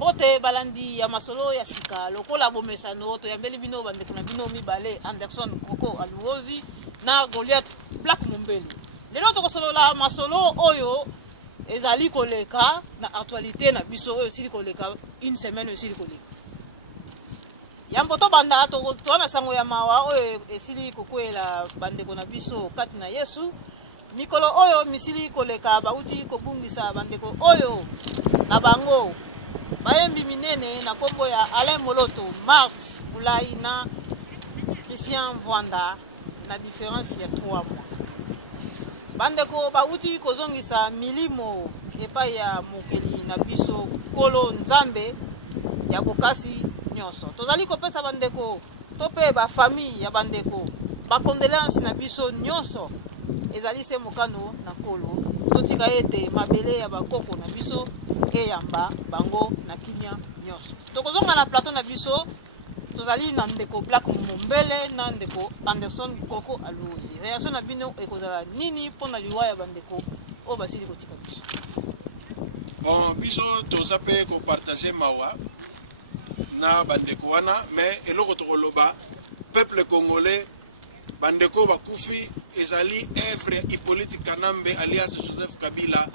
Ote balandi ya masolo ya sika lokola bomesano to yambeli bino bande kuna bino mibale Anderson Koko Aluozi na Goliath Black Mumbeli. Lelo to kosolola masolo oyo ezali koleka na actualité na biso oyo sili koleka une semaine sili koleka. Yamboto banda to na sango ya mawa oyo esili kokwela bande kona biso kati na Yesu. Mikolo oyo misili koleka bauti kobungisa bandeko oyo na bango bayembi minene na kombo ya Alain Moloto, Mars Boulay na Christian Vwanda na différence ya 3 mois. Bandeko bauti kozongisa milimo epai ya mokeli na biso kolo nzambe ya bokasi nyonso. Tozali kopesa bandeko tope ba famille ya bandeko ba condoléances na biso nyonso ezali se mokano na kolo totika ete mabele ya bakoko na biso eyamba bango na kimia nyonso. Tokozonga na plateau na biso tozali na ndeko Black Mumbele na ndeko Anderson Koko Aluozi. Réaction na bino ekozala nini pona liwa ya bandeko o basili kotika biso? Bon, biso tozape ko partager mawa na bandeko wana mais eloko tokoloba peuple congolais bandeko bakufi ezali œuvre Hippolyte Kanambe alias Joseph Kabila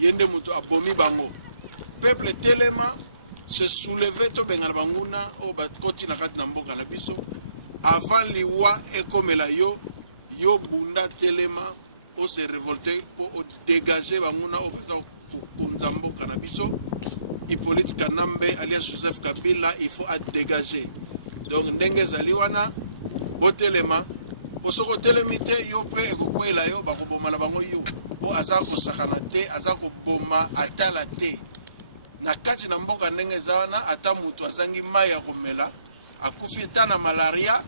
yende mutu abomi bango. Peuple telema se soulever to bengala banguna o bakoti na kati na mboka na biso avant liwa ekomela yo bunda telema o se révolter pour dégager banguna o basa konza mboka na biso. Hippolyte Kanambe alias Joseph Kabila il faut à dégager. Donc ndenge zaliwana botelema osoko telemite yo pe ekokwela yo bakoboma na bango yo o azako sakana te azako boma atala te na kati na mboka ndenge zawana ata mutu azangi mai ya komela akufi na malaria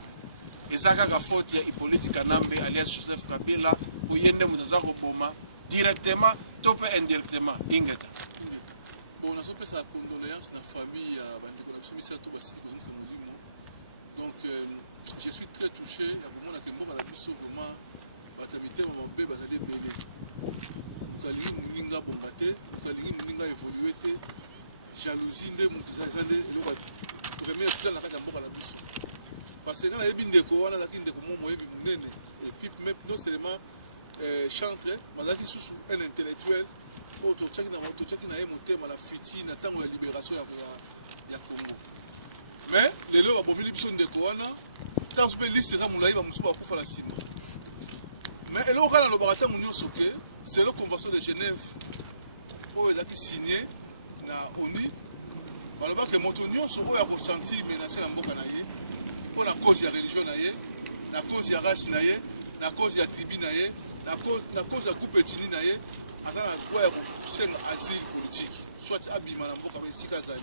ezaka ka faute ya Hippolyte Kanambe alias Joseph Kabila uyende mutu azako boma directement to pe indirectement ingeta. Bon, on a fait sa condoléance dans la famille à Bandeko la Soumise à tout basi comme ça molimo. Donc je suis très touché à comment on a que la mission vraiment basamité mon bébé bazali belé. Tali ninga bombate, tali ninga évoluer te jalousie de mutazande le premier c'est la kata mboka la biso. Parce que quand il y a bindeko wana zakini ndeko momo yebi munene et puis même non seulement chantre mazaki sous un intellectuel autochaki na motema la fiti na tango ya libération ya Congo. Mais lelo ba bomili biso ndeko wana dans ce liste za mulai ba musuba kufa la sima. Mais elo kana lo barata munyo soke c'est la convention de Genève pour ezaki signé na ONU. Baloba ke moto nyonso oyo akosenti menacer na mboka na ye pour la cause ya religion na ye, na cause ya race na ye, na cause ya tribu na ye, na cause ya groupe ethnique na ye. C'est un asile politique, soit abîmant en boka mais zali.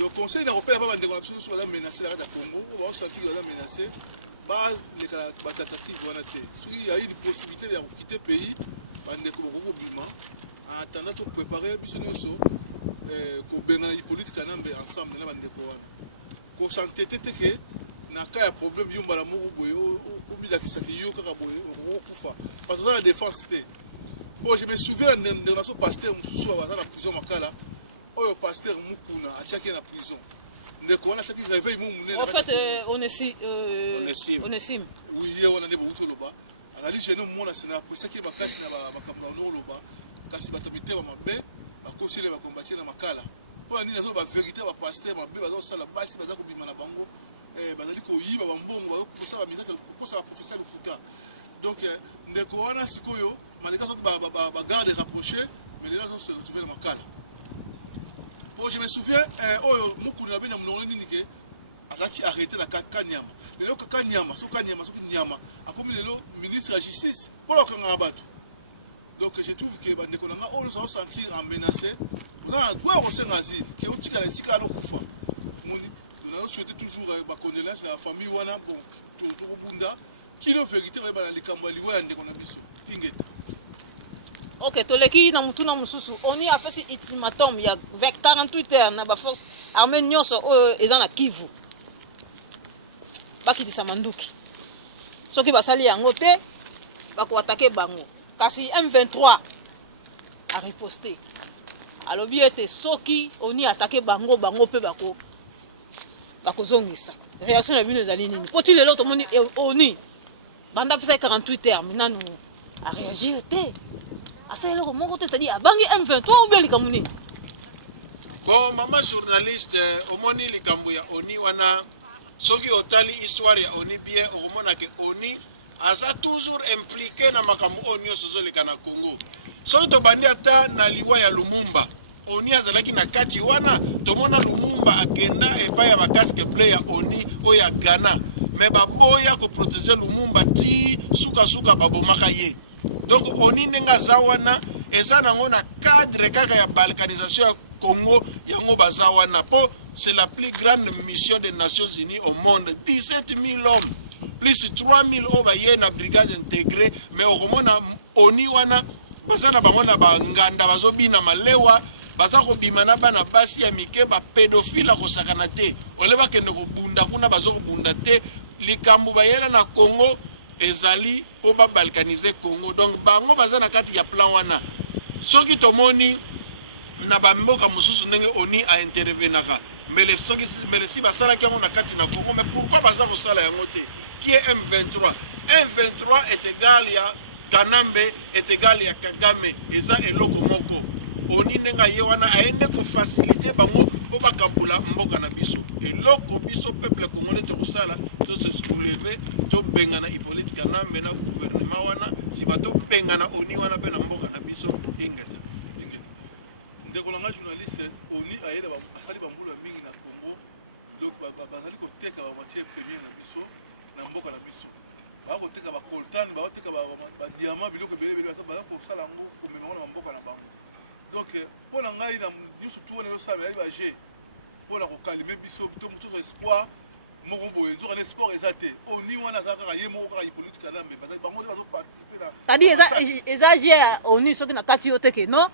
Le Conseil européen va demander que soit menacé la Congo, on va sentir la menacé, base les tentatives voilà té. Il y a eu une possibilité de quitter le pays pendant que beaucoup bima en attendant de préparer bisonoso ko benga Hippolyte Kanambe ensemble na bande ko wana. Ko santé tete que na ka ya problème yo mbala mo boyo o bila kisaki yo kaka boyo o kufa. Parce que la défense c'était. Bon, je me souviens de notre pasteur Moussou à la prison Makala. Oh, pasteur Moukouna, à chaque la prison. En fait, on estime. Oui, on a des bouts là-bas. À la liste, nous, on a pour ça qui va casser la Macamano là-bas. Casser la tomité, ma paix, ma conseiller va combattre la Makala. Pour la vérité, ma pasteur, ma paix, va dans la base, va dans le Bimanabango. Bazali Koyi, Bambon, pour ça, la mise pour ça, la professeur Kuta. Donc, Nekoana Sikoyo. Malgré ça, garde rapproché, mais les gens se retrouvaient dans ma cale. Bon, je me souviens, Moukouna avait arrêté la Kanyama. Les gens Kanyama, Kanyama, a commis le ministre de la Justice pour le Kangabatou. Donc, je trouve que les gens ont senti menacé. Nous avons aussi un asile qui est au Tika Kufa. Nous avons souhaité toujours la condoléance de la famille Wana, bon, tout le monde, qui est la vérité, les Kambaliwa et les Ok, toleki na mutuna mususu oni a fait ultimatum ya 48 heures na ba force armée nyonso oyo eza na Kivu bakitisa manduki soki basali yango te bako attaquer bango kasi M23 a riposté alobi ete soki oni attaqué bango pe bakozongisa réaction na bino ezali nini po ti lelo tomoni oni banda pesa 48 heures minanu a réagir te asa eloko moko te c'est-à-dire abangi M23 ou bien likambo nini. Bon, maman journaliste, omoni likambo ya oni wana soki otali histoire ya oni bien okomona ke oni aza toujours impliqué na makambo oni osozoleka na Congo. Soki tobandi ata na liwa ya Lumumba oni azalaki na kati wana tomona Lumumba akenda epai ya bakaske bleu ya oni oyo ya Ghana me baboya koprotege Lumumba ti suka babomaka ye. Donc oni nenga aza wana eza nango na cadre kaka ya balkanisation ya Congo yango baza wana po c'est la plus grande mission des Nations Unies au monde. 17 000 hommes plus 3 000 hommes baye na brigade intégrée mais okomona oni wana baza na bango na banganda bazobina malewa baza kobima na bana basi ya mike ba pédophile kosakana te oleba kende kobunda kuna bazo kobunda te likambo bayela na Congo ezali po ba balkaniser Congo. Donc bango baza na kati ya plan wana soki tomoni na bamboka mususu ndenge oni a intervenaka mais si basala ki yango na kati na Congo. Mais pourquoi baza kosala yango te qui est M23 est égal ya Kanambe est égal ya Kagame eza eloko moko oni nenga ye wana aende ko faciliter bango po bakabula mboka na biso eloko biso peuple congolais to kosala to se soulever to bengana Hippolyte Kanambe na gouvernement wana si bato bengana oni wana pe na mboka na biso ingeta ndeko langa journaliste oni ayela asali bambula mingi na Congo donc bazali koteka ba matière première na biso na mboka na biso bakoteka ba coltan bakoteka ba diamant biloko belebele baza kosala ngo komema na mboka na bango. Donc pour la ngai na nyusu tuone yo sabe ali ba G pour la calmer biso to espoir moko boye nzoka na sport ezate oni wana zaka ye moko ka politique là mais bazali bango bazo participer là tadi eza G oni soki na kati yo teke no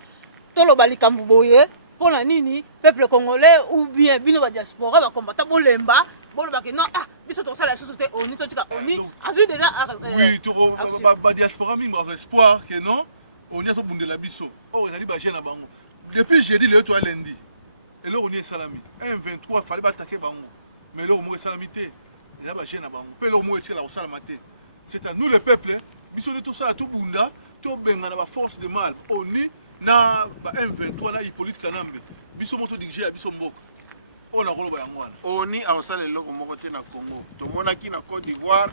toloba likambo boye pona nini peuple congolais ou bien bino ba diaspora ba combattant bolemba boloba ke non biso to sala société oni to tika oni azu déjà oui to ba diaspora mingi ba espoir que non oni aso bundela biso ezali ba jeune na bango depuis jeudi le to lundi eloko oni salami M23 fallait ba attaquer bango mais eloko mo salami te eza ba jeune na bango pe eloko mo etela ko salama te. C'est à nous le peuple biso de tout ça to bunda to benga na ba force de mal oni na ba M23 na Hippolyte Kanambe biso moto dirige ya biso mboka ona koloba yango wana oni awasala eloko moko te na Congo tomonaki na Côte d'Ivoire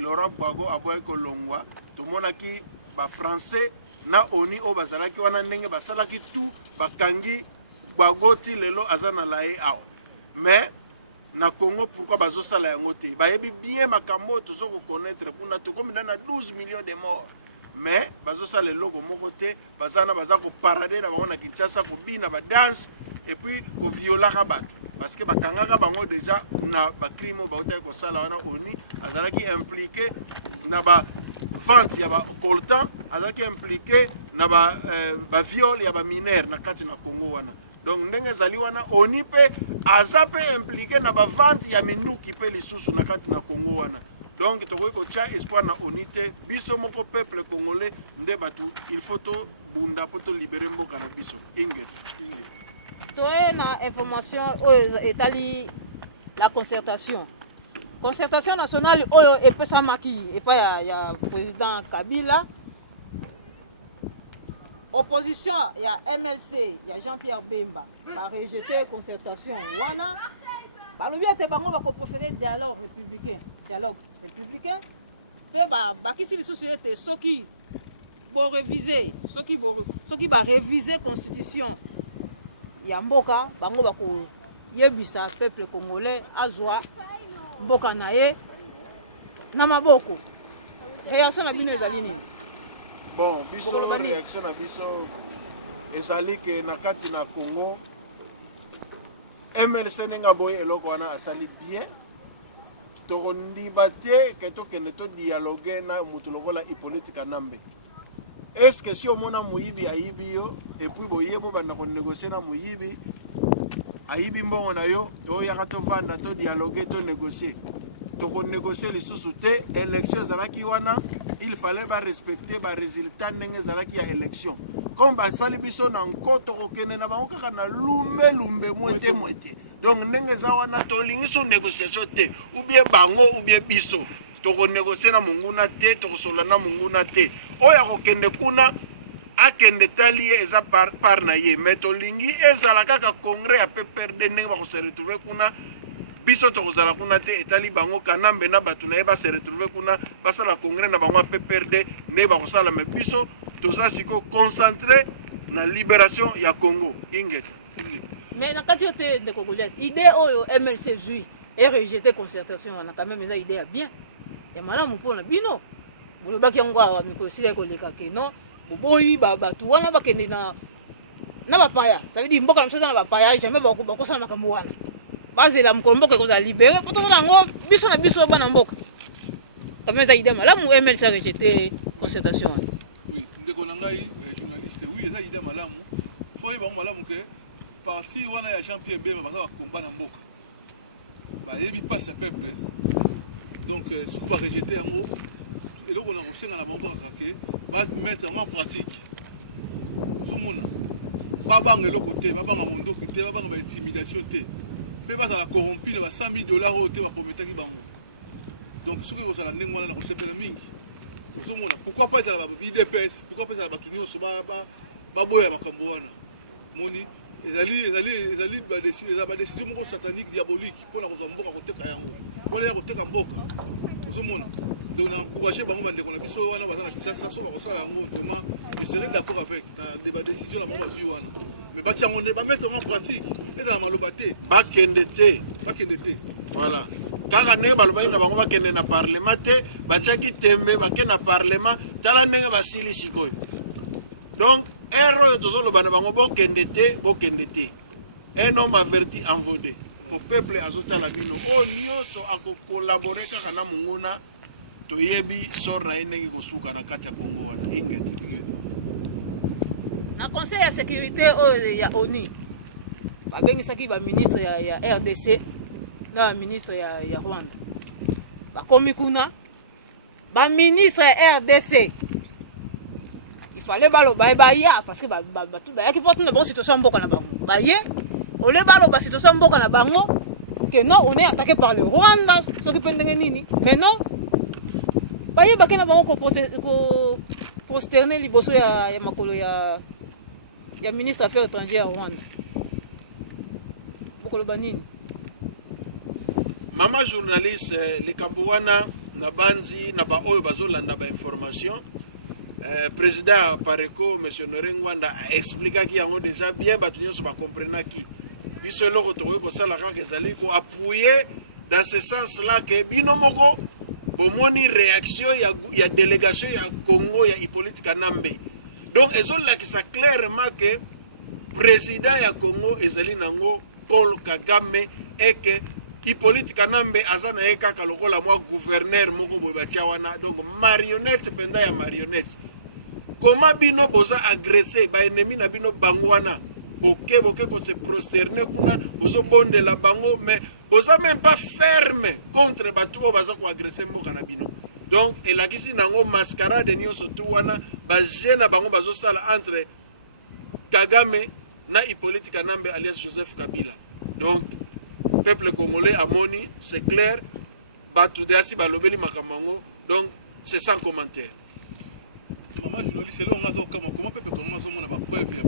Laurent Gbagbo aboye kolongwa tomonaki ba français na oni o bazalaki wana ndenge basalaki tout bakangi Gbagbo ti lelo azana lae awo mais na Congo pourquoi bazosala yango te bayebi bien makambo tozoko connaître kuna tokomi na 12 millions de morts mais bazosala eloko moko te bazana baza ko parader na bango na Kinshasa ko bina ba dance et puis ko violaka bato parce que bakangaka bango déjà na ba crime ba ota ko sala wana oni azalaki impliqué na ba vente ya ba coltan azalaki impliqué na ba viol ya ba mineur na kati na Congo wana. Donc ndenge zali wana oni pe azape impliqué na ba vente ya minduki pe lisusu na kati na Congo wana. Donc tokoki kotia espoir na unité biso moko peuple congolais nde batu il faut to bunda po to libérer mboka na biso inget toye na information oyo etali la concertation nationale oyo epesamaki epai ya président Kabila opposition ya MLC ya Jean-Pierre Bemba ba rejeté concertation wana balobi ete bango bakopréféré dialogue républicain te bakisi lisusu ete soki ba réviser constitution ya mboka bango bakoyebisa peuple congolais azwa mboka na ye na maboko. Réaction na bino ezali nini? Bon biso réaction na biso ezali ke na kati na Congo MLC nenga boye eloko wana asali bien tokondiba te ke tokende to dialogue na mutu lokola Hippolyte Kanambe. Est-ce que si omona muyibi ayibi yo et puis boyebo banda ko négocier na muyibi ayibi mbongo na yo to yaka to vanda to dialogue to négocier to ko négocier lisusu te élection zalaki wana il fallait ba respecter ba résultat ndenge zalaki ya élection comme basali biso na nkoto kokende na bango kaka na lumbe mwete donc ndenge eza wana tolingi so négociation te ou bien bango ou bien biso tokonégocier na monguna te tokosola na monguna te oyo akokende kuna akende tali ye eza par na ye mais tolingi ezala kaka congrès ya PPRD ndenge bakose retrouver kuna biso tokozala kuna te etali bango kanambe na bato na ye base retrouver kuna basala congrès na bango ya PPRD ndenge bakosala mais biso toza siko concentré na libération ya Congo ingeta. Mais na kati yote ndeko Goliath idée oyo MLC zui et rejeter concertation on a quand même eza idée ya bien ya malamu mpona bino bolobaki yango awa mikolo sila koleka ke non boboyi bato wana bakende na bapaya ça veut dire mboka na msoza na bapaya jamais bakosala makambo wana bazela mokolo mboka ekozala libéré po tozala yango biso na biso bana mboka quand même eza idée malamu MLC a rejeté concertation wana. Oui, ndeko na ngai journaliste oui eza idée malamu fo yeba malamu ke parti wana ya Jean-Pierre Bemba baza bakomba na mboka bayebi pas ce peuple donc soki barejete yango eloko na kosenga na bango kaka ke bamettre yango en pratique ozomona babanga eloko te babanga mondoki te babanga baintimidation te mpe bazala corrompi na $100 000 oyo te baprometaki bango donc soki kozala ndenge wana na kosepela mingi ozomona pourquoi pas ezala IDPS pourquoi pas ezala bato nyonso baboya makambo wana moni ezali badécision moko satanique diabolique mpona kozwa mboka koteka yango mpona ya koteka mboka ozomona donc na encourage bango bandeko na biso wana baza na kisasa so bakosala yango vraiment je serai d'accord avec na badécision na bango bazwi wana mais batia yango nde bamettre en pratique ezala maloba te bakende te voilà kaka ndenge balobaki na bango bakende na parlement te batiaki tembe bakende na parlement tala ndenge basili sikoyo donc ero oyo tozoloba na bango bokende te un homme averti en vaudé po peuple azotala bino oyo nyonso akokolabore kaka na monguna toyebi sor na ye ndenge kosuka na kati ya Congo wana ingeti na conseil ya sécurité oyo ya ONU babengisaki baministre ya RDC na baministre ya Rwanda bakomi kuna baministre ya RDC il fallait baloba baya parce que batu bayaki poto na bango situation mboka na bango baye ole baloba situation mboka na bango que non on est attaqué par le Rwanda soki pendenge nini mais non baye bakena bango ko prosterner liboso ya makolo ya ministre affaires étrangères ya Rwanda bokoloba nini mama journaliste likambo wana na banzi na ba oyo bazolanda ba information président Pareko monsieur Norengwanda a expliqué qu'il y a déjà bien battu nyonso ba comprendre ki biso eloko tokoki kosala kaka ezali ko appuyer dans ce sens là que bino moko bomoni réaction ya délégation ya Congo ya Hippolyte Kanambe donc ezolakisa clairement que président ya Congo ezali nango Paul Kagame et que Hippolyte Kanambe azana ye kaka lokola mwa gouverneur moko boye batia wana donc marionnette penda ya marionnette comment bino boza agressé ba ennemi na bino bangwana boke ko se prosterner kuna bozo bondela bango mais boza même pas ferme contre batu oyo baza ko agresser mboka na bino donc elakisi nango mascarade nyonso tu wana bajena bango bazosala entre Kagame na Hippolyte Kanambe alias Joseph Kabila donc peuple congolais amoni c'est clair batu de asi balobeli makamango donc c'est sans commentaire. Maman journaliste là on a comment peuple comment on a pas preuve que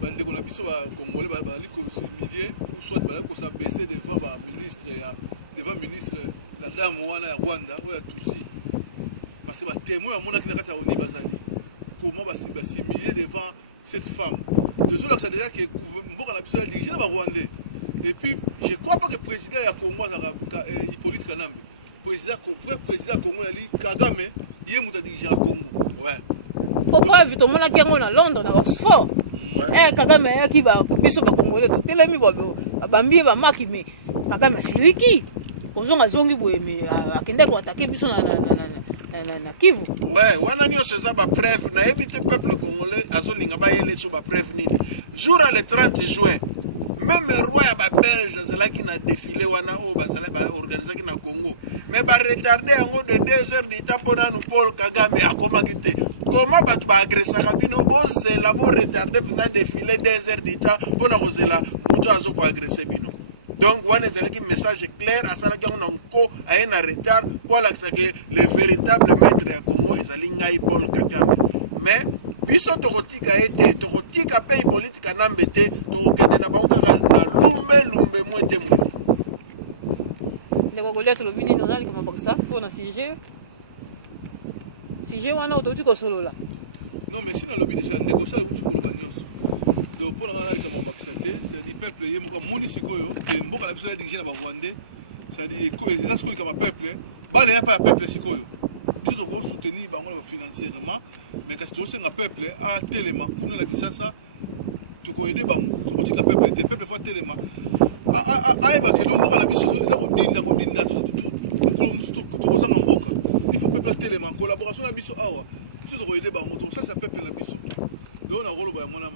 bande ko la biso ba congolais ba liko humilier ou soit ba ko sa baisser devant ba ministre devant ministre la dame wana ya Rwanda ou ya Tutsi parce que ba témoin ya mona kina kata oni bazali comment ba humilier devant cette femme de cela que ça déjà que mboka na biso ya dirigé ba Rwandais et puis je crois pas que président ya Congo Hippolyte Kanambe président Congo yali Kagame yé muta dirigé à Congo ouais pourquoi vite mona kiango na Londres na Oxford Kagame yaki ba biso ba Congolais to telemi bambi ba maki mais Kagame siliki kozonga zongi boye mais akende ko attaquer biso na Kivu ouais wana nyonso eza ba preuve na ebite peuple congolais azolinga ba yele so ba preuve nini jour le 30 juin même roi ya ba belge zelaki na défilé wana o bazala ba organiser na Congo mais ba retarder yango de 2 heures du temps pour nous Paul Kagame akomaki te comment biso tokotika ete tokotika pe politika nambe te tokokende na bango kaka na lumbe mwete mwete ndeko Goliath tolobi nini ozali koma bakisa mpona sujet wana otouti kosolola non mais si nalobi déjà ndeko osala kuti koloba nyonso donc mpona nga nalika babakisa te c'est-à-dire peuple ye moko amoni sikoyo ke mboka na biso ya dirige na barwandais c'est-à-dire eza sikoyo kama peuple bana ya pa ya peuple sikoyo biso tokosoutenir bango na bafinancièrement mais kasi tokosenga peuple atelema kuna na kisasa tokoyede bango tokotika peuple te peuple fo atelema ayebake no mboka na biso eza kodinda mokolo mosusu tokozanga mboka il faut peuple atelema collaboration na biso awa biso tokoyede bango tokosalisa peuple na biso leo na koloba ya mwana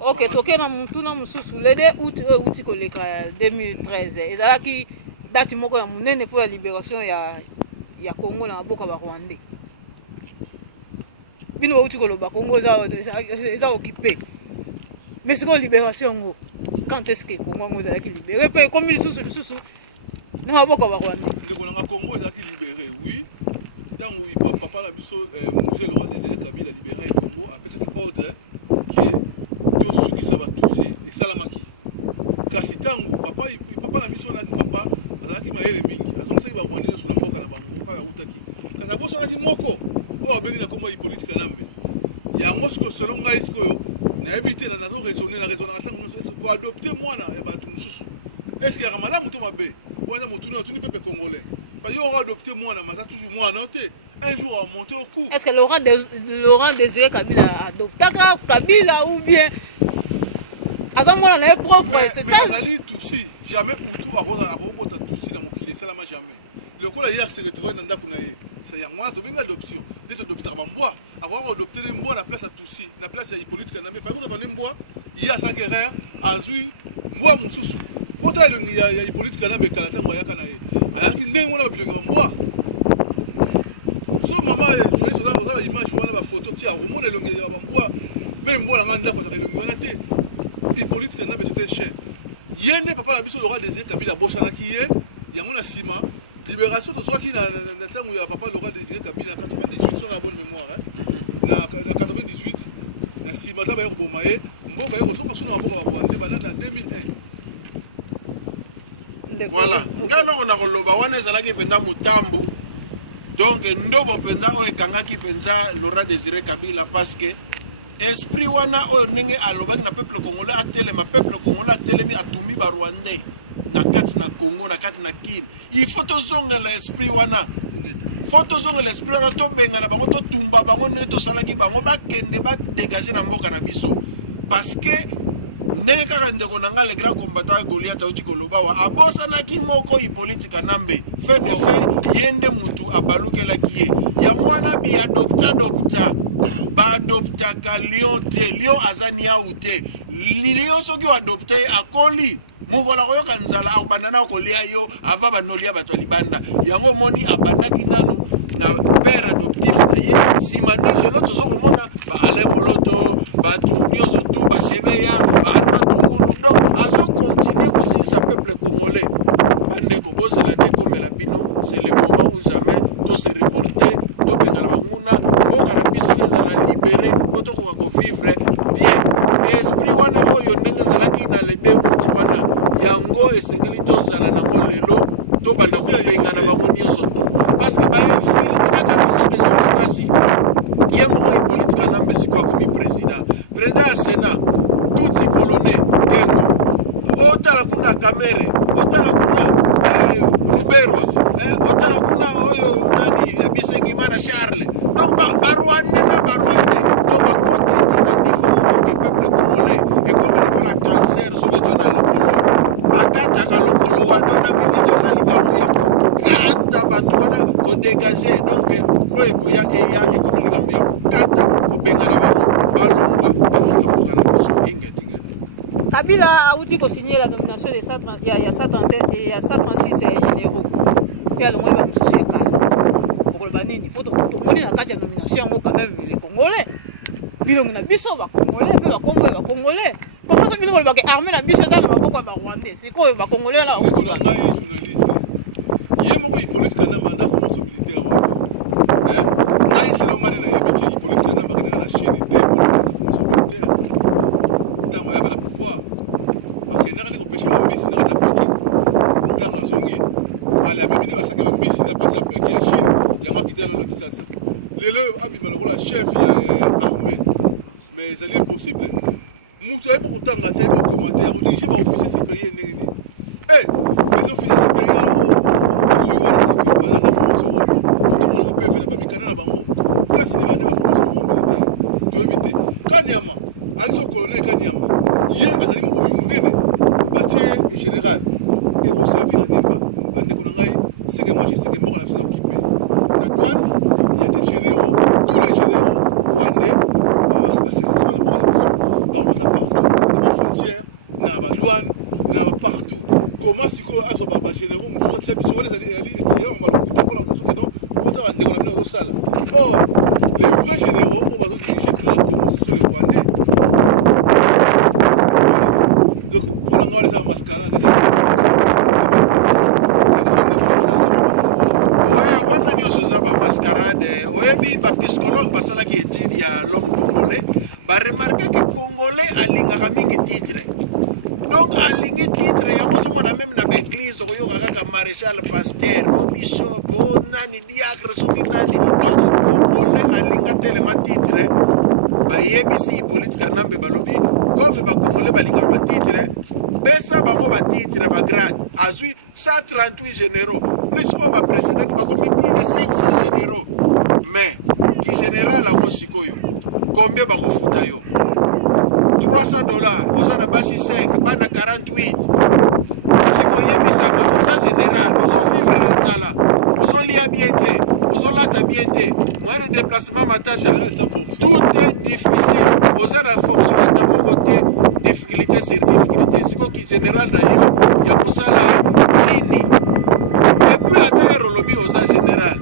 ok toke na mutuna mosusu le 2 août oyo euti koleka 2013 ezalaki date moko ya monene mpo ya libération ya Congo na mboka barwandais bino bauti koloba Congo eza occupé mais sikoyo libération yango quand est-ce que Congo yango ezalaki libéré mpe ekomi lisusu na maboko barwandais ndeko nanga Congo ezalaki libéré oui ntango papa na biso monsieur Laurent Désiré Kabila libéré Congo apesaki ordre ke tosukisa batusi esalamaki kasi ntango papa na biso naki papa azalaki mayele mingi azongisaki barwandais nyonso na mboka na bango kaka yautaki kasi abosanaki moko oyo abengi na kombo hipolitika nambe yango sikoyo selo ngai sikoyo nayebi te nazo raisonne na ntango nyonso koadopte mwana ya bato mosusu eske yaka malamu to mabe oyo eza motuni otuni pepe congolais parce que on adopté mwana maza toujours mwana te un jour on monter au coup est-ce que Laurent Désiré Kabila adoptaka Kabila ou bien aza mwana na ye propre c'est ça azali tusi jamais pour tout akobota tusi na mokili esalama jamais lokola ye se retrouve na ndako na ye c'est yango wana tobenga adoption nde todoptaka bambwa avant adopte ne mbwa na place ya tusi na place ya hipolitika na me fai kozava ne mbwa ye aza guerreur azwi mbwa mosusu ota elongi ya hipolitika na bekala ntango ayaka na ye azalaki ndenge wana babilongi bambwa so mama oza baimage wana bafoto tia omona elongi ya bambwa mpe mbwa nanga ndako azaka elongi wana te hipolitika na besete cher ye nde papa na biso Laurent Désiré Kabila abosanaki ye yango na nsima libération tozwaki na ntango ya papa Laurent Désiré Kabila 98 so na bonne mémoire na 98 na nsima ta baye koboma ye mboka ye kosokosuna na mboka barwandais bana na 2001 voilà nga noko na koloba wana ezalaki mpenza motambo donc ndobo mpenza oyo ekangaki mpenza Laurent Désiré Kabila parce que esprit wana oyo ndenge alobaki na peuple congolais atelema peuple congolais atelemi atumbi barwandais na kati na Congo na kati na Kini il faut tozongela esprit wana faut tozongela esprit wana tobenga na bango totumba bango ndenge tosalaki bango bakende badégage na mboka na biso parce que ndenge kaka ndeko na nga le grand combattant Goliath auti koloba wa abosanaki moko hipolitika nambe fait de fait ye nde mutu abalukelaki ye ya mwana biadopta baadoptaka lion te lion azani au te lion soki oadopte akoli mokola koyoka nzala akobanda na kolia yo ava banolia bato ya libanda yango moni abandaki nano na père adoptif na ye nsima nde lelo tozokomona baale boloto bato nyonso tu basebeya baarba tungulu donc azokontinue kosilisa peuple congolais bandeko bozela te komela bino c'est le moment où jamais tose révolter tobengana banguna mboka na biso ezala libéré po tokoka kovivre bien esprit wana oyo ndenge ezalaki na le 2 août wana yango esengeli tozala nango lelo tobanda kobengana bango nyonso tu parce que bayefili tinaka biso deja makasi ye moko hipolitika nambe sikoyo akomi président ya Sénat tuti polonais kengo otala kuna Kamere otala kuna Zuberwa otala kuna oyo nani Bisengimana Charles donc barwande donc bakote tina niveau moko ke peuple congolais et comme lokola cancer soki tona lokolo bakataka lokolo wadona mingi tozali kambo ya kokata bato wana kodégage donc oyo ekoya eya ekomi likambo ya kokata kobengana bango balongwa bafika mboka na biso ingetinge Kabila auti kosigner la nomination de 136 généraux mpe alongoli bamosusu ya kala okoloba nini po tomoni na kati ya nomination yango quand même les congolais bilongi na biso bacongolais mpe bakombo ya bacongolais komasa bino kolobaka armée na biso eza na maboko ya barwandais sikoyo bacongolais wana journaliste ye moko hipolitika na mandat formation militaire ngai selomani na yebi ke hipolitika na bakendaka na chine te Kanyama, Alexo Colonel Kanyama, hier, à Zalim Moumouné, bâtiment général, et vous savez, c'est que moi je sais que moi la vie occupée. La douane, il y a des généraux, tous les généraux rwandais, se passer le droit de moi la partout, dans la frontière, dans la douane, dans partout. Comment si quoi à ce baba généraux, nous sommes sur les alliés, on va le couper pour la question de donc, pour ça on a la salle. Or, les vrais généraux, on va nous diriger directement sur les Rwandais. Donc, pour la mort des mascarades, ba psychologue basala ki étude ya l'homme congolais ba remarquer que congolais alinga mingi titre donc alingi titre ya kozomona même na l'église oyo kaka maréchal pasteur bishop nani diacre soki nani donc congolais alinga tellement titre ba yebisi politique nambe balobi comme ba congolais balinga ba titre besa bango ba titre ba grade azui 138 généraux plus on va précéder qui va commis plus de 500 généraux. Mais, qui général à Mosikoyo, combien va vous foutre yo? $300, aux autres basi 5, bana 48. Si vous voyez bizarre, aux autres général, aux autres vivre en Zala, aux autres liens bien, aux autres là bien, moi le déplacement m'attache, tout est difficile. Aux autres la fonction à ta côté, difficulté sur difficulté. Si vous qui général d'ailleurs, il y a pour ça là, nini. Et puis à terre, au lobby aux autres général.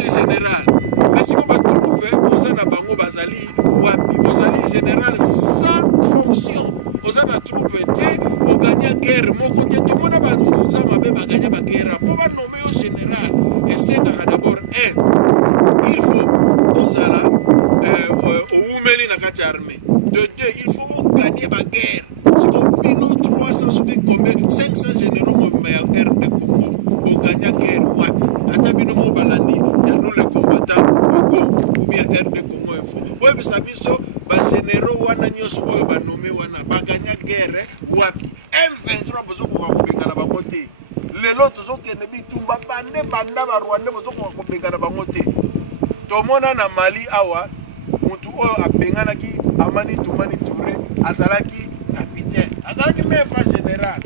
Général, mais si on va trouver, on a bango bazali, wapi, bazali général sans fonction, on a trouvé, on gagne la guerre, mon côté, tout le monde a gagné la guerre, pour nommer au général, et c'est d'abord, il faut, on a là, au armée. De deux, il faut gagner la guerre, c'est comme 300, 500 généraux, mais en guerre de Congo, on gagne la guerre, wapi, atabino mo balandi. Nous les combattants ou bien RD Congo Info. Oui, mais ça biso, les généraux wana nyoso oyo ba nommé wana ba gagner guerre wapi. M23 bozo ko benga na bango te. Lelo tozo kende bitumba bande banda ba Rwanda bozo ko benga na bango te. Tomona na Mali awa mutu oyo abenganaki Amani Toumani Touré azalaki capitaine. Azalaki même pas général.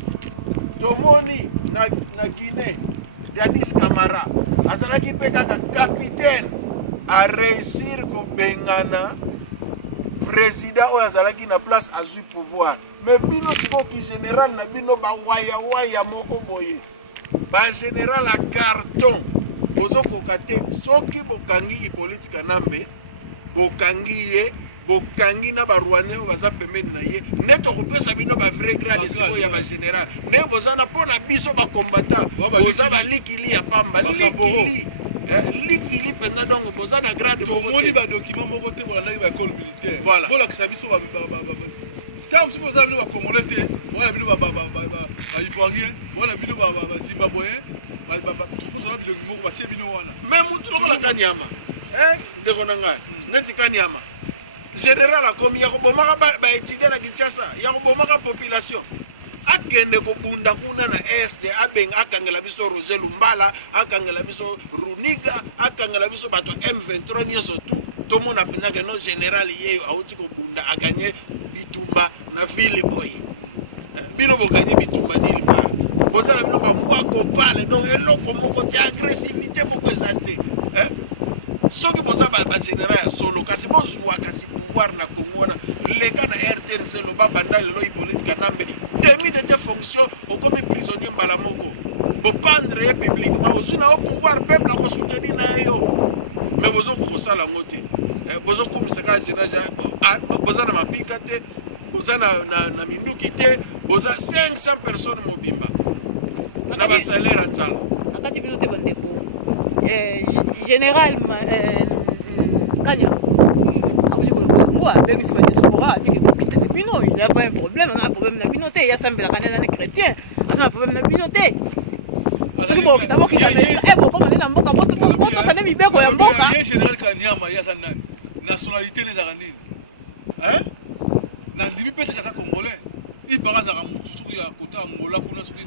Tomoni na Guinée Dadis Camara azalaki pe kaka capitaine a réussir ko bengana président oyo azalaki na place azui pouvoir mais bino sikoki général na bino ba waya moko boye ba général a carton bozokoka te soki bokangi politique nambe bokangi ye bokangi na ba Rwandais oyo baza pembeni na ye neto kopesa bino ba vrai grade siko ya ba général ne bozana pona biso ba combattant boza ba likili ya pamba likili pena donc bozana grade moko moni ba document moko te bola na ba école militaire voilà bola kisa biso ba tam si boza bino ba congolais te bola bino ba ivoirien bola bino ba zimbabwéen ba tout ça bino moko ba tie bino wana même mutu lokola Kanyama ndeko nanga neti Kanyama général a commis ya kobomaka ba étudier na Kinshasa ya kobomaka population akende kobunda kuna na este abenga akangela biso Roger Lumbala akangela biso Runiga akangela biso bato M23 nyoso to mona pena que no général yeyo auti kobunda aganye bitumba na ville boy bino bokanye bitumba nili ba bozala bino ba mwako pale donc eloko moko de agressivité moko ezate soki boza ba général solo kasi bozwa kasi pouvoir na Congo na leka na RDC lo ba bandale lo politique nambe demi de fonction au comme prisonnier mbala moko bo pendre publiquement ozuna au pouvoir peuple ko soutenir na yo mais bozo ko sala ngote bozo ko misaka jenaja boza na mapika te boza na minduki te boza 500 personnes mobimba na ba salaire atala akati bino te bandeko général Kanya akuti kolongo abengisi ba diaspora abiki kokita te bino il n'y a pas un problème on a un problème na bino te ya sambela kana na chrétien on a un problème na bino te soki bokita bokoma nde na mboka botosane mibeko ya mboka général Kanyama ya nani nationalité ezaka nini na ndimi mpe ezaka congolais ibaka azaka motu soki ya kota Angola kuna soki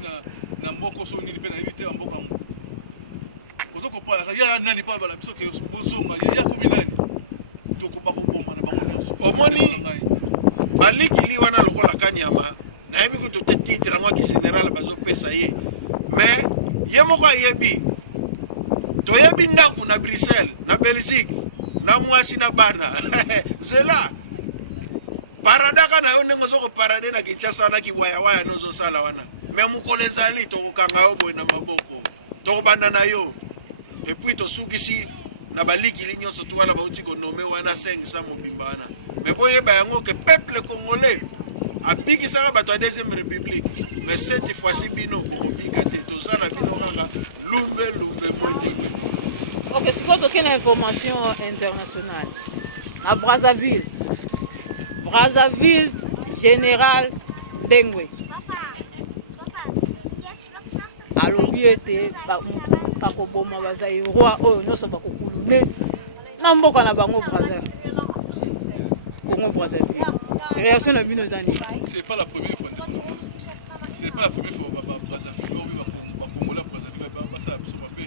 na mboko so nini mpe na yebi te ya mboka ngo ozokopala azaki ya nani mpo abala biso ke bosonga ya komi nani tokoba koboma na bango nyonso omoni balikili wana lokola kanyama nayebi kutu te titre yango ki général bazopesa ye mais ye moko ayebi toyebi ndako na Bruxelles na Belgique na mwasi na bana zela paradaka na yo ndenge ozokoparade na Kinshasa wana kiwayawaya nozosala wana me mokolo ezali tokokanga yo boye na maboko tokobanda na yo epuis tosukisi na balikili nyonso tu wana bauti konome wana 500 mobimba wana me boyeba yango ke peuple congolais abikisaka bato ya deuxième république mais cette fois-ci bino kobika te tozala bino kaka lumbe moeteke. Ok, sikoyo tokende na information internationale na Brazzaville général Dengwe alobi ete bakoboma bazairoi oyo nyonso bakokulune na mboka na bango Congo Brazzaville. Réaction na bino ezani? C'est pas la première fois. C'est pas la première fois que Brazzaville va Congola Brazzaville va passer à Bisomabe.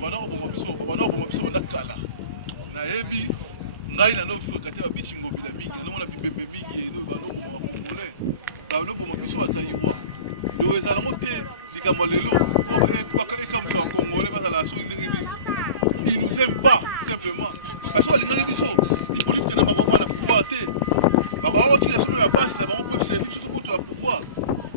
Bana biso na kala. Na yebi ngai na no fokate ba bichingo bila mingi na mona bibembe mingi no bano Congolais. Ba no bo biso ba sayiwa. Yo ezala mote likambo lelo. Ba comme ça Congolais ba la souini. Ils nous aiment pas simplement. Parce que les gens ils sont les politiques na ba la pouvoir te. Ba ba tu les soumis à base de ba ko c'est pour le pouvoir.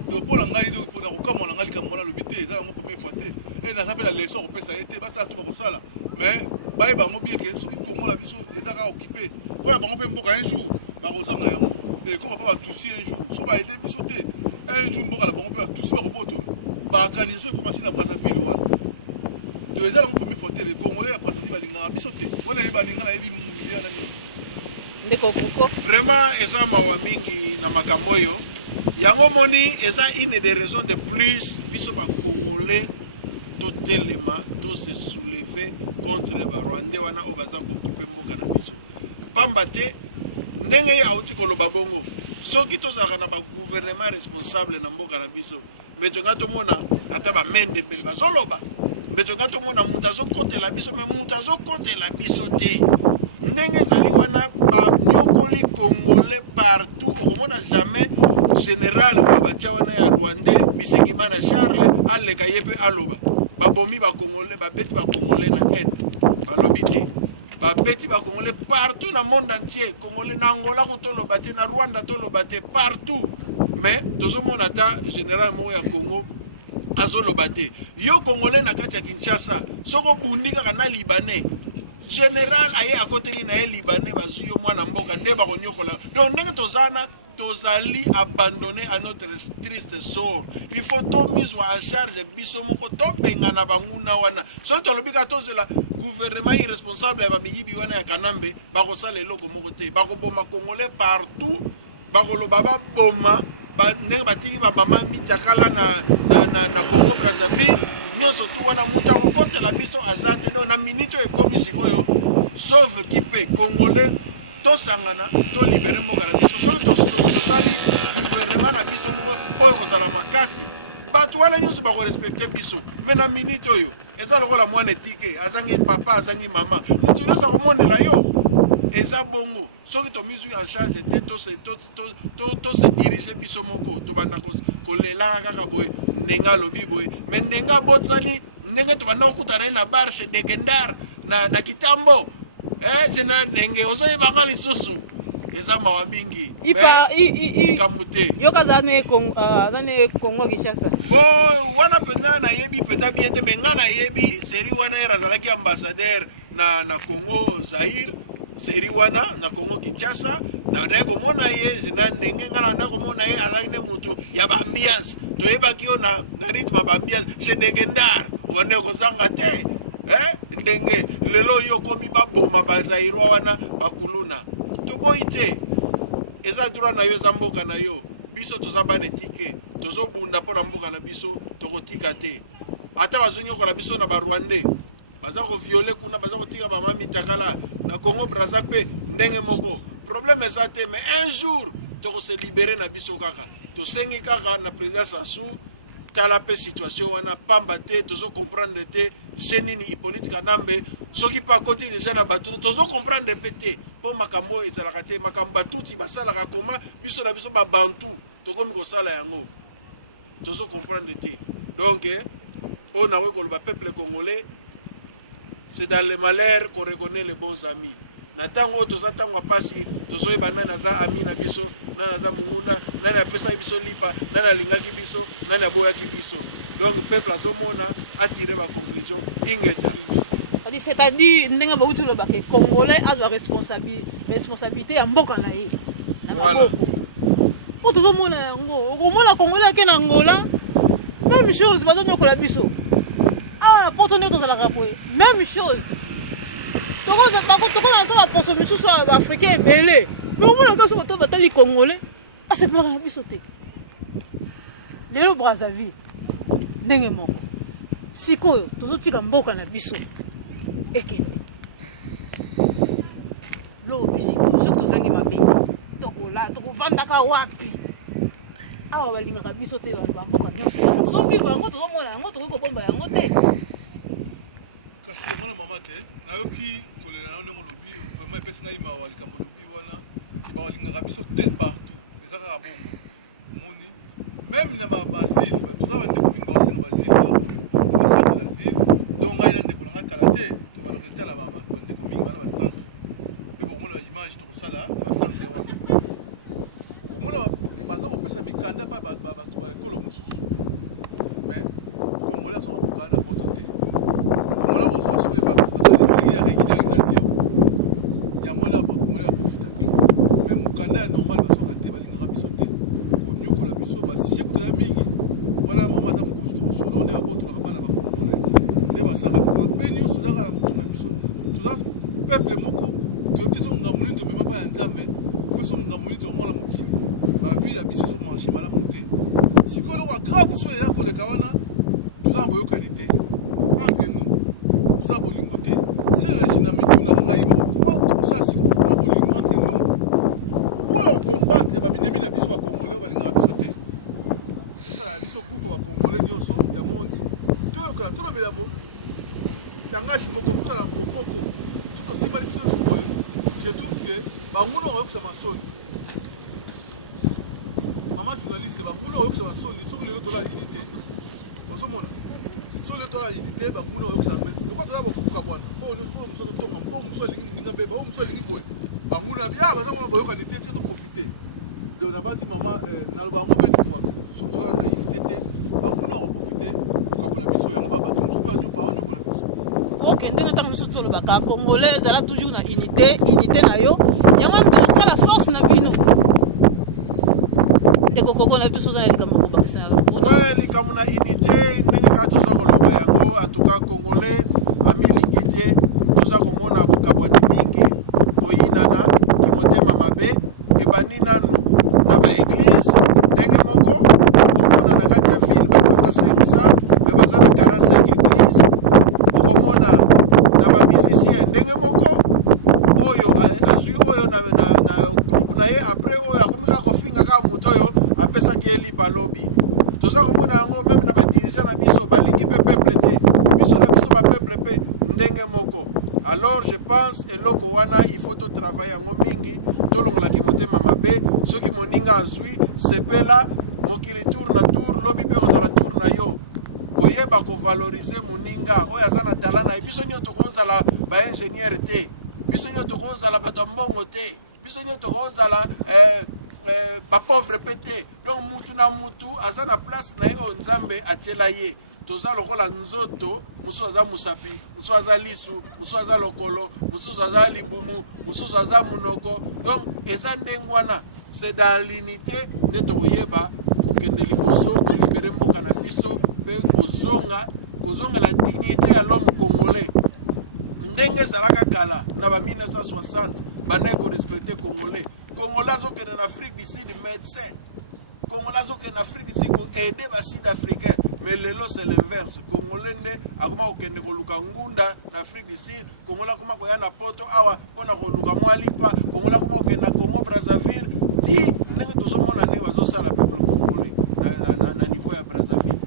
Donc pour la ngai do pour la comme on ngai likambo la lobité ezala mo première fois te. Et na sapela leçon ko pesa été ba sa tu ba ko sala. Mais baye bango bien que ce Congo la biso ezaka occupé oya bango pe mboka un jour bakozanga yango et comment pas toucher un jour so ba ele biso te un jour mboka la bango pe toucher bakoboto ba organiser commencer na Brazzaville wana de ezala ko première fois te les Congolais ya Brazzaville balinga biso te wala yeba linga na yebi mumbilia na biso ndeko kuko vraiment eza mawa mingi na makambo oyo yango moni eza une des raisons de plus biso ba Congolais totelema to se soulever contre ba Rwandais wana o baza ko kipe mboka na biso pamba te ndenge ya uti koloba bongo soki tozalaka na ba gouvernement responsable na mboka na biso beto ngato mona ata ba mende pe bazoloba beto ngato mona mutu azokotela biso me mutu azokotela biso te ndenge ezali wana ba nyokoli congolais partout okomona jamais général wa batia wana ya Rwandais Bisengimana Charles aleka yepe aloba babomi ba congolais babeti ba congolais na haine balobi te babeti ba congolais partout na monde entier congolais na Angola ko toloba te na Rwanda toloba te partout mais tozomona ta général mo ya Congo azoloba te yo congolais na kati ya Kinshasa soko bundika kana libanais général aye akoteli na ye libanais bazuyo mwana mboka nde bakonyokola donc ndenge tozali abandonné à notre triste sort. Il faut tout mise en charge biso moko to bengana banguna wana so tolobika tozela gouvernement irresponsable ba miyibi wana ya Kanambe bakosala eloko moko te bakoboma congolais partout bakoloba ba boma ba ndenge batiki ba mama mitakala na Congo Brazzaville nyoso tu wana muta ko kotela biso azate do na minute ekomi sikoyo sauf kipe congolais tosangana to libérer mboka na biso so tosali gouvernement na biso oyo kozala makasi bato wana nyonso bakorespecte biso me na minute oyo eza lokola mwana etike azangi papa azangi mama moto nyonso akomondela yo eza bongo soki tomizwi en charge te tose dirige biso moko tobanda kolelaka kaka boye ndenge alobi boye me ndenge abotani ndenge tobanda kokutana ye na barshe degendar na kitambo jena ndenge ozoyebanga lisusu eza mawa mingi yoka zane Congo Kinshasa wana mpenza nayebi mpenza bien te me nga nayebi seri wana ere azalaki ambassadeur na Congo Zaire seri wana na Congo Kinshasa nadaye komona ye jena ndenge nga nadaye komona ye azalaki nde mutu ya baambiance toyebaki yo na rythme baambiance chez Degendar wande kozanga te ndenge lelo yo komi baboma bazairwa wana bakuluna toboyi te eza droit na yo za mboka na yo biso toza bana etike tozobunda mpona mboka na biso tokotika te ata bazonyokola biso na barwandais baza koviole kuna baza kotika bama mitakala na Congo Brazza mpe ndenge moko problème eza te mais un jour tokose libere na biso kaka tosengi kaka na président Sassou tala pe situation wana pamba te tozo comprendre te jenini politique nambe soki pa côté déjà na bato tozo comprendre pété po makambo ezalaka te makambo batuti basala ka koma biso na biso ba bantu tokomi ko sala yango tozo comprendre te donc on a vu que le peuple congolais c'est dans le malheur qu'on reconnaît les bons amis na tango toza tango pasi tozo ebana na za ami na biso na za munguna nani apesa biso lipa nani alingaki biso nani aboyaki biso donc peuple azomona attirer ma conclusion ingeta c'est-à-dire ndenge ba utulo ba ke congolais a de responsabilité ya mboka na ye na maboko po tozomona yango okomona congolais ke na Angola même chose bazonyokola biso ah poto ne tozalaka poe même chose tokoza so ba poso misusu ba africain belé mais omona ka so bato batali congolais ah c'est pas na biso te lelo Brazzaville ndenge moko sikoyo tozotika mboka na biso ekende lobi sikoyo soki tozangi mabeli tokola tokovandaka wapi awa balingaka biso te bamboka nyonso parce que tozovivre yango tozomona yango tokoki kobomba yango te kasi mona mama te nayoki kolela nao ndenge olobi vraimen epesi ngai mawa likambo olobi wana balingaka biso te partout eza kaka bongo omoni même na basile toza bandeko mingi baosenga basile bacentre d'asile donc ngai na ndeko nanga kala te tobalonga etala bandeko mingi bana bacentre mpe bomona image tokosala bacentre mona baza kopesa mikanda mpa bato baekolo mosusu mais congolais azokokoka na poto te congolais ozosali siri ya régularisation yango na bacongolais baprofitaka mais mokanda ya normal basoka te balingaka biso te konyokola biso basije kutala mingi wana mama aza mokonzi tokosolo nde babotolaka bana bacongolais nde basaka mpe nyonso ezaka na motu na biso toza peuple moko toyebi so ngambo nini tomema mpa ya nzambe mpe so ngambo nini tomona mokili bavile ya biso ezomarche malamu te sikoyo eloko agrave so eya koleka wana toza na boyokani te entre nous toza na bolingo te se regina mituna ngai tokosala sikoyo na bolingo entre nous mpona kokombatre babinemi na biso bakongolais balingaka biso te tosala biso kutu bakongolais nyonso ya monde toyokola tolobela langage moko tosala moko so tosimbali biso sikoyo je trouve que banguna bayokisa masoni mama journaliste banguna bayokisa masoni soki lelo tola unité osomona so lelo tola unité banguna bayokisa me lokwa toza bokoka bwana po mosu totonga po mosu alingi ninga mbeba po mosu alingi boye banguna bia bazamona boyokani te tike toprofite donc na basi mama naloba yango mpe une fois soki toza na unité te banguna baprofite kokola biso yango babato mosu mpe baonyokola biso ok ndenge ntango biso tolobaka congolais ezala toujours na unité na yo yango wana tozosala force na bino ndeko koko na biso ozala likambo kobakisa likambo na unité ndenge kaka toza koloba yango atuka congolais amilingi te toza komona bokabwani mingi koyinana kimotema mabe ebandi nanu na baeglise ndenge moko okomona na kati ya ville bato baza 500 me baza na 45 église okomona na bamusicien ndenge moko oyo azwi oyo na groupe na ye après oyo akomi kaka kofinga kaka moto oyo apesaki ye lipa lobi toza komona yango meme na badirigant na biso balingi mpe peuple te biso na biso bapeuple mpe ndenge moko alors je pense eloko wana il faut totravaille yango mingi tolongolaki motema mabe soki moninga azwi sepela mokili tour na tour lobi mpe kozala tour na yo koyeba kovalorize moninga oyo aza na tala na ye biso nyonso tokozala baingénieur te biso nyonso tokozala bato ya mbongo te biso nyonso tokozala bapauvre mpe te donc mutu na mutu aza na place na ye oyo nzambe atiela ye toza lokola nzoto mosusu aza mosapi mosusu aza lisu mosusu aza lokolo mosusu aza libumu mosusu aza monoko donc eza ndenge wana c'est dans l'unité nde tokoyeba kokende liboso kolibere mboka na biso mpe kozonga la dignité ya l'homme congolais ndenge ezalaka kala na ba 1960 bandeki korespecte congolais azokende na Afrique du Sud médecin congolais azokende na Afrique du Sud koaider basud africain mais lelo c'est l'inverse congolais nde akoma kokende koluka ngunda na Afrique du Sud congolais akoma koya na poto awa mpona koluka mwa lipa congolais akoma kokende na Congo Brazzaville ti ndenge tozomona nde bazosala peuple congolais na niveau ya Brazzaville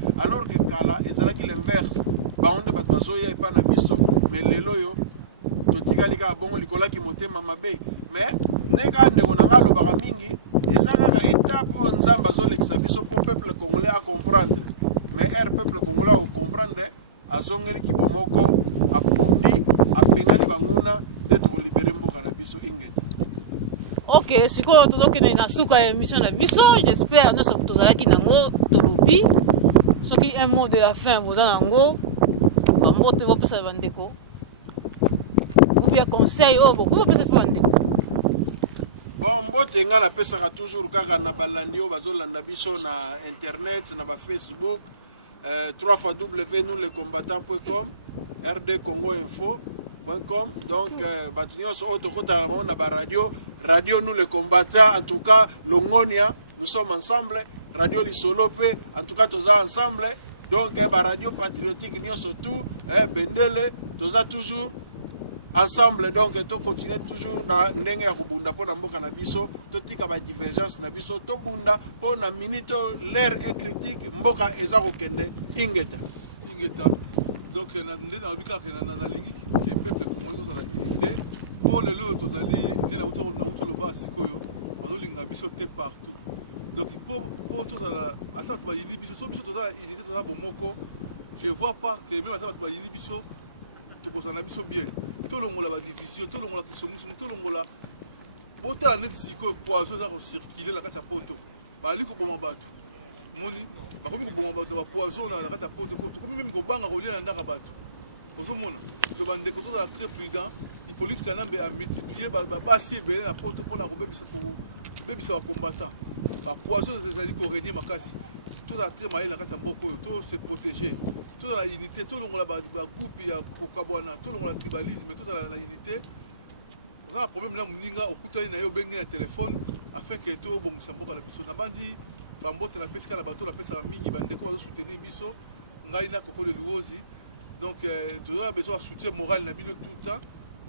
sikoyo tozokende na suka ya émission na biso. J'espère nyonso tozalaki nango tolobi soki un mot de la fin boza nango bambote bopesa bandeko ou bien conseil oyo bokoki bopesa fa bandeko. Bon mbote nga napesaka toujours kaka na balandi oyo bazolanda biso na internet na bafacebook www.nouslecombattants.com rdcongoinfo.com. Donc bato nyonso oyo tokotaka ngo na baradio radio nous les combattants, en tout cas Longonia nous sommes ensemble, radio Lisolo pe en tout cas toza ensemble. Donc radio patriotique nyonso tout bendele toza toujours ensemble. Donc to continuer toujours na ndenge ya kubunda po na mboka na biso totika ba divergence na biso to bunda po na minute l'air et critique mboka eza kokende ingeta donc na ndena obika na lingi ke peuple congolais za activité pour le lot tozali ndena autour na tout le bas sikoyo bazolinga biso te partout. Donc pour tozala ata ba yini biso so biso tozala unité tozala bomoko. Je vois pas que même ata ba yini biso tokozala biso bien tolongola ba division tolongola kisongiso tolongola bota net sikoyo poison za recirculer la kata poto bali ko bomba bato moni bakomi ko bomba bato ba poison na kata poto ko même ko banga ko lela ndaka bato ozomona to bande ko tozala très prudent politique na be a multiplier ba basi ebele na poto pona ko bebisa ba combattant ba poison ezali ko régner makasi tozala te maye na kata mboko to se protéger tozala unité tolongola ba groupe ya kokabwana tolongola tribalisme tozala na unité. Un problème là muninga okutani na yo benge na téléphone afin que to bomisa mboka la biso na bandi bambote na pesika na bato la pesa mingi bandeko bazo soutenir biso ngai na kokole luozi. Donc tu as besoin de soutien moral na bino tout le temps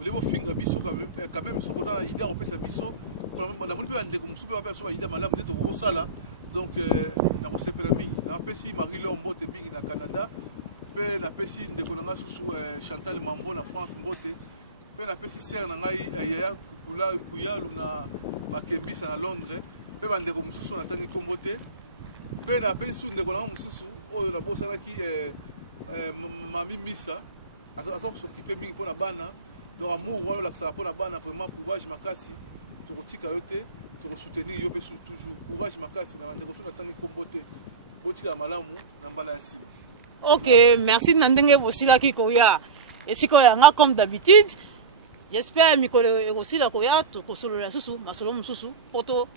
les bo finga biso quand même so bota na idée on pesa biso na mo pe ande ko musupe ba perso idée malamu de ko sala. Donc na ko sepela mingi na pesi Marilo mbote mingi na Canada pe na pesi ndeko na susu Chantal Mambo na France mbote la petite sœur Nangaya Kula Kuyal na bakembisa na Londres pe bande ko mususu na sangi kombote pe na pesu ndeko na mususu oyo na bosa na ki mami misa azo so ki pe bingi pona bana donc amour voilà la ça pona bana vraiment courage makasi to kotika yote to soutenir yo pe toujours courage makasi na bande ko na sangi kombote botika malamu na mbalasi. OK, merci nandenge bosilaki koya esikoya nga comme d'habitude. J'espère que aussi la koya to kosolo la susu masolo mususu poto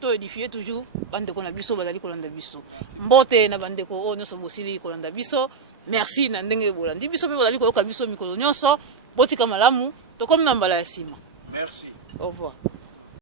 to édifier toujours bande ko na biso bazali ko landa biso mbote na bande ko o nyoso bosili ko landa biso. Merci na ndenge bolandi biso pe bazali ko yoka biso mikolo nyonso botika malamu to komi na mbala ya sima. Merci. Au revoir.